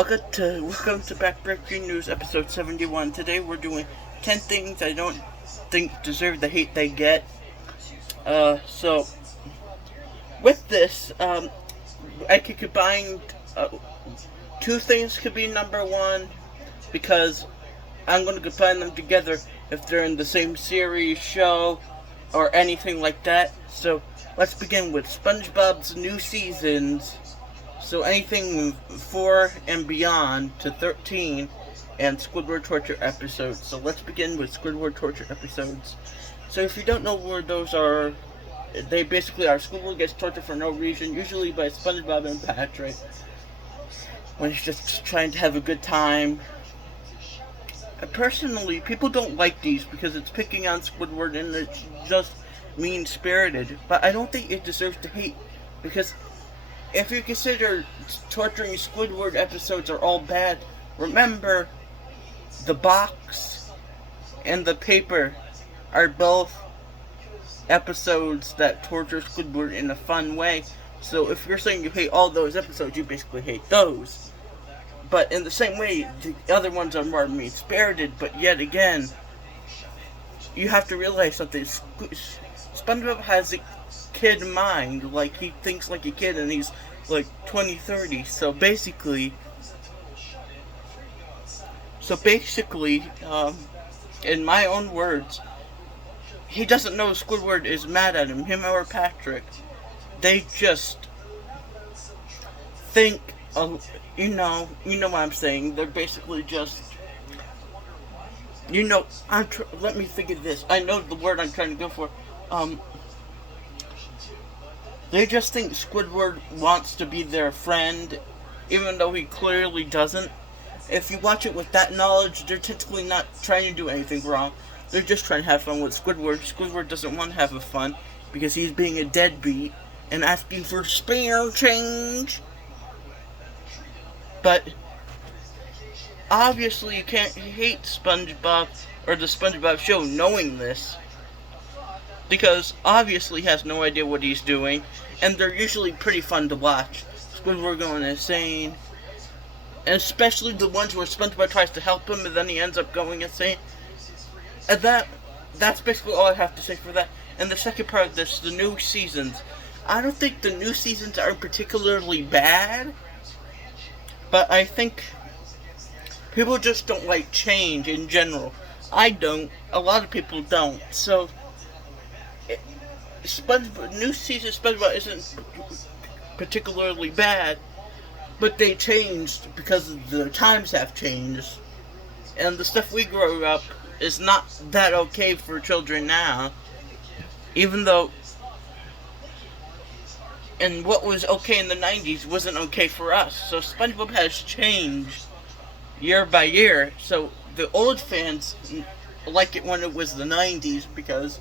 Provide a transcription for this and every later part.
Welcome to Backbreaking News, episode 71. Today we're doing 10 things I don't think deserve the hate they get. So with this, I could combine two things could be number one because I'm going to combine them together if they're in the same series, show, or anything like that. So let's begin with SpongeBob's new seasons. So anything 4 and beyond to 13 and Squidward torture episodes. So let's begin with Squidward torture episodes. So if you don't know where those are, they basically are Squidward gets tortured for no reason, usually by SpongeBob and Patrick, when he's just trying to have a good time. Personally, people don't like these because it's picking on Squidward and it's just mean-spirited. But I don't think it deserves to hate because if you consider torturing Squidward episodes are all bad, remember the box and the paper are both episodes that torture Squidward in a fun way. So if you're saying you hate all those episodes, you basically hate those. But in the same way, the other ones are more mean-spirited, but yet again, you have to realize something. SpongeBob has a kid mind, like he thinks like a kid and he's like 20-30, so basically in my own words, he doesn't know Squidward is mad at him or Patrick. They just think, you know what I'm saying, they're basically just, let me think of this, I know the word I'm trying to go for, they just think Squidward wants to be their friend, even though he clearly doesn't. If you watch it with that knowledge, they're technically not trying to do anything wrong. They're just trying to have fun with Squidward. Squidward doesn't want to have fun because he's being a deadbeat and asking for spare change. But obviously you can't hate SpongeBob or the SpongeBob show knowing this, because obviously he has no idea what he's doing, and they're usually pretty fun to watch. Squidward going insane, and especially the ones where SpongeBob tries to help him and then he ends up going insane. And that's basically all I have to say for that. And the second part of this, the new seasons. I don't think the new seasons are particularly bad, but I think people just don't like change in general. I don't. A lot of people don't. So new season SpongeBob isn't particularly bad, but they changed because the times have changed, and the stuff we grew up is not that okay for children now, even though and what was okay in the 90s wasn't okay for us. So SpongeBob has changed year by year. So the old fans like it when it was the 90s because,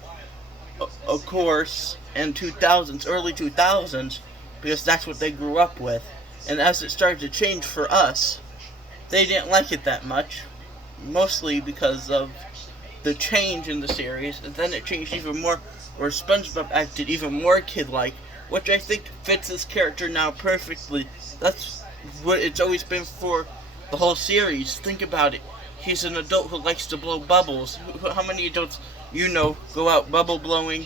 of course, in early 2000s, because that's what they grew up with. And as it started to change for us, they didn't like it that much, mostly because of the change in the series. And then it changed even more, where SpongeBob acted even more kid-like, which I think fits his character now perfectly. That's what it's always been for the whole series. Think about it. He's an adult who likes to blow bubbles. How many adults go out bubble blowing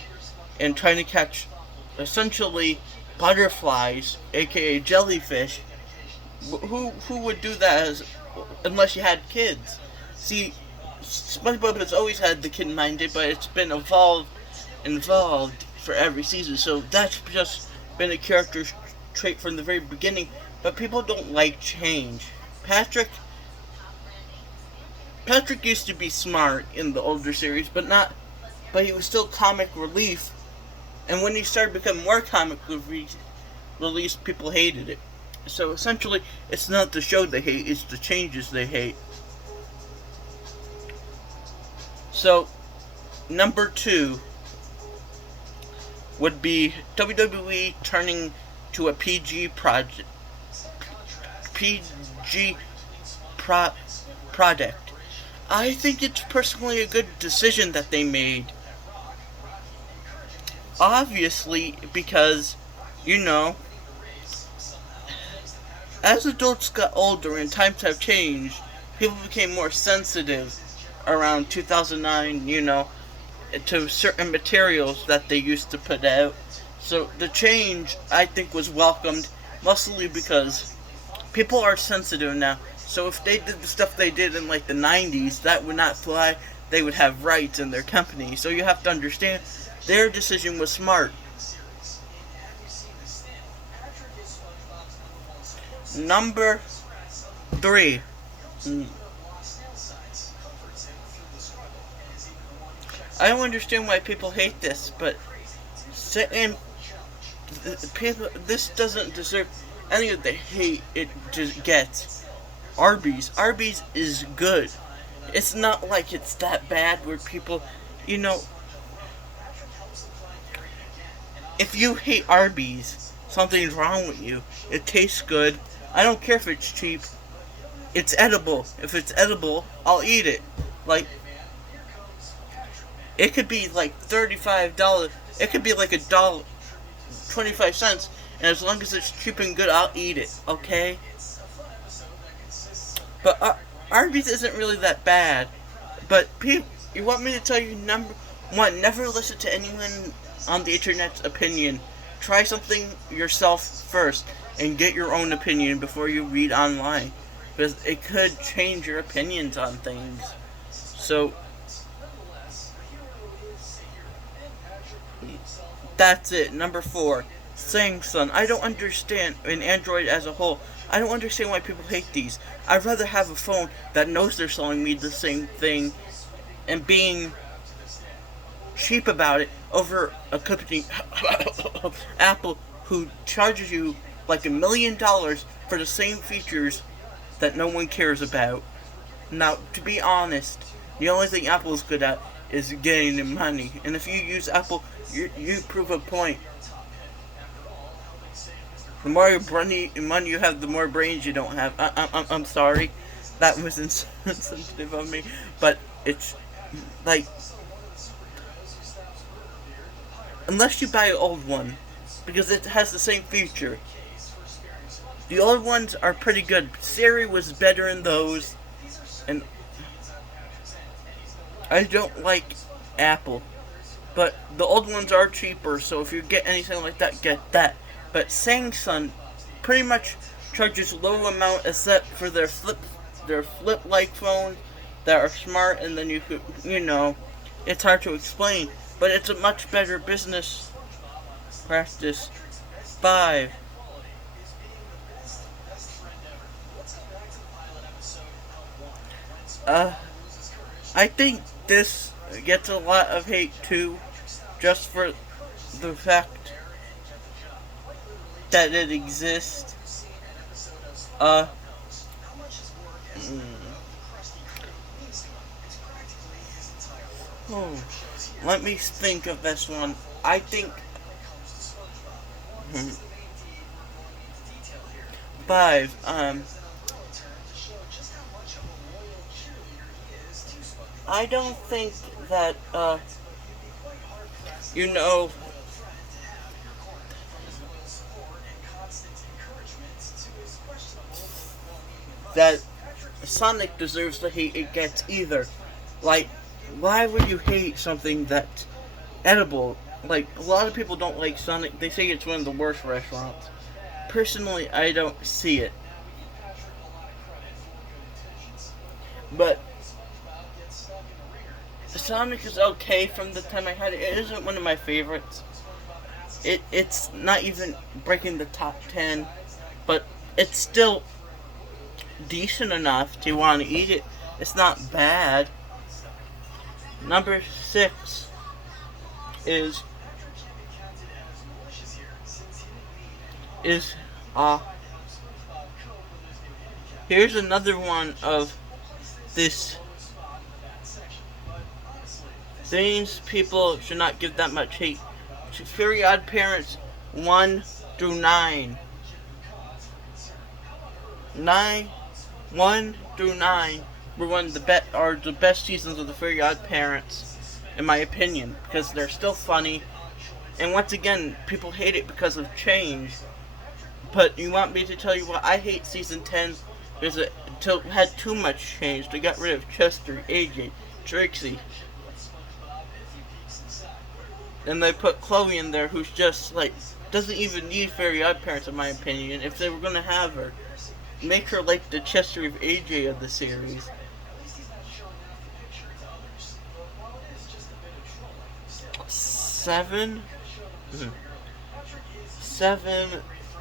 and trying to catch essentially butterflies, aka jellyfish? Who would do that unless you had kids? See, SpongeBob has always had the kid minded, but it's been involved for every season. So that's just been a character trait from the very beginning. But people don't like change. Patrick used to be smart in the older series, but he was still comic relief. And when he started becoming more comic relief, people hated it. So essentially, it's not the show they hate, it's the changes they hate. So, number 2 would be WWE turning to a PG product. I think it's personally a good decision that they made. Obviously, because, as adults got older and times have changed, people became more sensitive around 2009, to certain materials that they used to put out. So the change, I think, was welcomed, mostly because people are sensitive now. So if they did the stuff they did in like the 90s, that would not fly. They would have rights in their company. So you have to understand, their decision was smart. Number 3. I don't understand why people hate this, but certain people, this doesn't deserve any of the hate it just gets. Arby's. Arby's is good. It's not like it's that bad where people, if you hate Arby's, something's wrong with you. It tastes good. I don't care if it's cheap. It's edible. If it's edible, I'll eat it. Like, it could be like $35. It could be like $1.25, and as long as it's cheap and good, I'll eat it. Okay. But Arby's isn't really that bad. But you want me to tell you, number one, never listen to anyone on the internet's opinion. Try something yourself first and get your own opinion before you read online, because it could change your opinions on things. So that's it. Number 4, Samsung. I don't understand, and Android as a whole, I don't understand why people hate these. I'd rather have a phone that knows they're selling me the same thing and being cheap about it over a company, Apple, who charges you like $1 million for the same features that no one cares about. Now, to be honest, the only thing Apple is good at is getting the money. And if you use Apple, you prove a point. The more money you have, the more brains you don't have. I'm sorry. That was insensitive of me. But it's like, unless you buy an old one, because it has the same feature. The old ones are pretty good. Siri was better in those. And I don't like Apple. But the old ones are cheaper, so if you get anything like that, get that. But Samsung pretty much charges low amount, except for their flip-like phones that are smart, and then you could, it's hard to explain, but it's a much better business practice. 5. I think this gets a lot of hate too, just for the fact that it exists. Let me think of this one. I think 5. I don't think that that Sonic deserves the hate it gets either. Like, why would you hate something that's edible? Like, a lot of people don't like Sonic. They say it's one of the worst restaurants. Personally, I don't see it. But Sonic is okay from the time I had it. It isn't one of my favorites. It's not even breaking the top 10, but it's still decent enough to want to eat it. It's not bad. Number 6 is here's another one of this things people should not give that much hate. Fairly Odd Parents 1 through 9. 1 through 9 were one of the best seasons of the Fairly Odd Parents, in my opinion, because they're still funny. And once again, people hate it because of change. But you want me to tell you what I hate season 10 because it had too much change. They got rid of Chester, AJ, Trixie. And they put Chloe in there, who's just like doesn't even need Fairy Odd Parents, in my opinion. If they were gonna have her, make her like the Chester of AJ of the series. Seven. Seven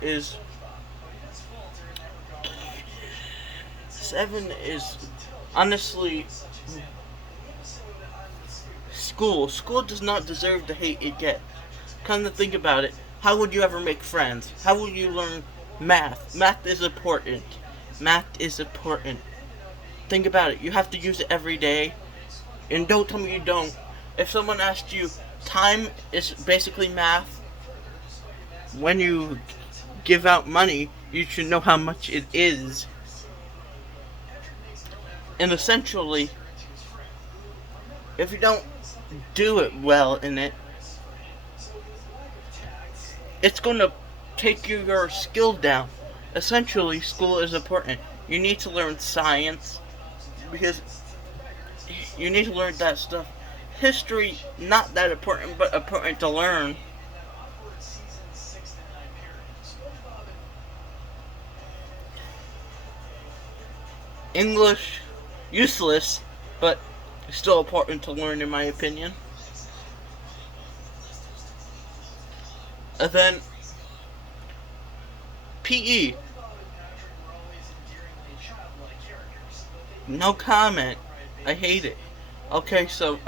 is. Seven is honestly. School. School does not deserve the hate it gets. Come to think about it, how would you ever make friends? How would you learn math? Math is important. Math is important. Think about it. You have to use it every day. And don't tell me you don't. If someone asked you, time is basically math. When you give out money, you should know how much it is. And essentially, if you don't do it well in it, it's going to take your skill down. Essentially, school is important. You need to learn science because you need to learn that stuff. History, not that important, but important to learn. English, useless, but still important to learn in my opinion. And then PE. No comment. I hate it. Okay, so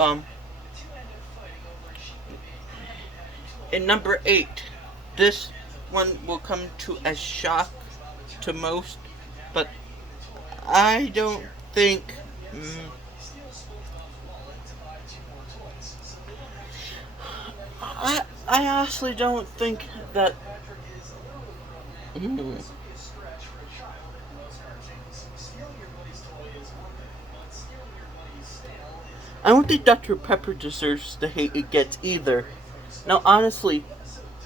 in number 8, this one will come to a shock to most, but I don't think I honestly don't think that I don't think Dr. Pepper deserves the hate it gets either. Now, honestly,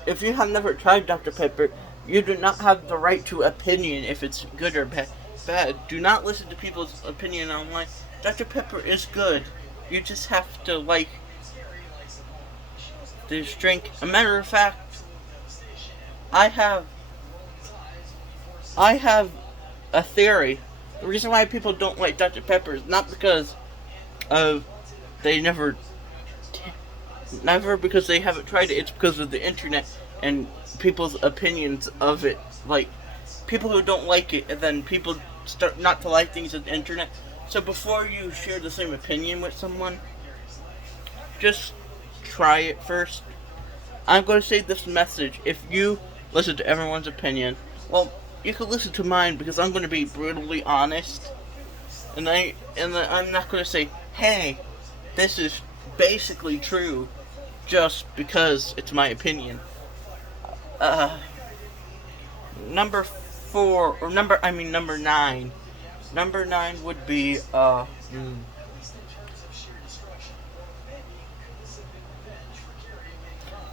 if you have never tried Dr. Pepper, you do not have the right to opinion if it's good or bad. Do not listen to people's opinion online. Dr. Pepper is good. You just have to like this drink. A matter of fact, I have a theory. The reason why people don't like Dr. Pepper is not because of never because they haven't tried it. It's because of the internet and people's opinions of it. Like, people who don't like it, and then people start not to like things on the internet. So before you share the same opinion with someone, just try it first. I'm going to say this message. If you listen to everyone's opinion, well, you can listen to mine because I'm going to be brutally honest. And I'm not going to say, hey, this is basically true just because it's my opinion. Number 9. Number 9 would be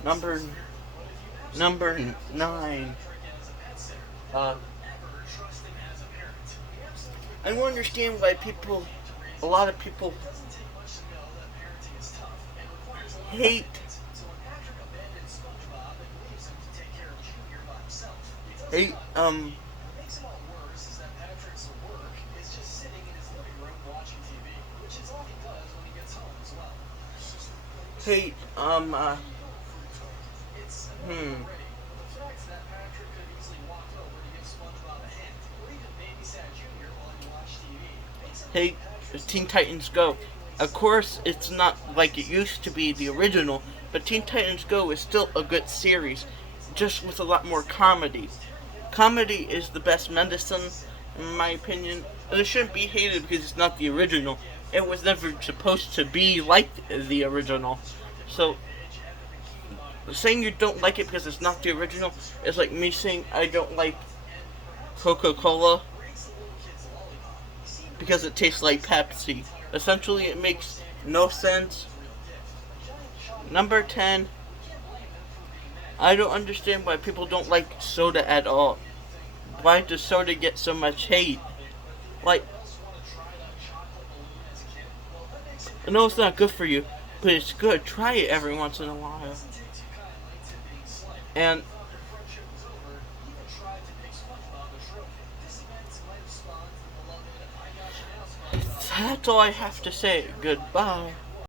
Number 9. I don't understand why a lot of people hate Hey, Teen Titans Go. Of course, it's not like it used to be the original, but Teen Titans Go is still a good series, just with a lot more comedy. Comedy is the best medicine, in my opinion, and it shouldn't be hated because it's not the original. It was never supposed to be like the original. So, saying you don't like it because it's not the original is like me saying I don't like Coca-Cola because it tastes like Pepsi. Essentially, it makes no sense. Number 10. I don't understand why people don't like soda at all. Why does soda get so much hate? Like, I know it's not good for you, but it's good. Try it every once in a while. And that's all I have to say. Goodbye.